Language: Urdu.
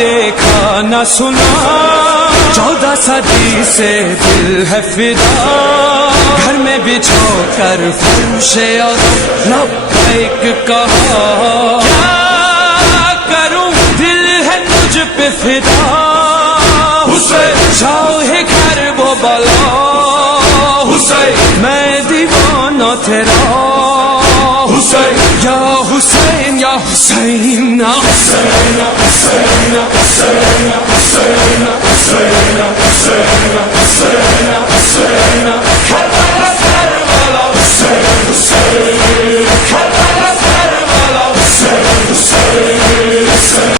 دیکھا نہ سنا، 14 صدی سے دل ہے فدا، گھر میں بچھو کر فرش لبیک کہا، کیا کروں دل ہے تجھ پہ فدا،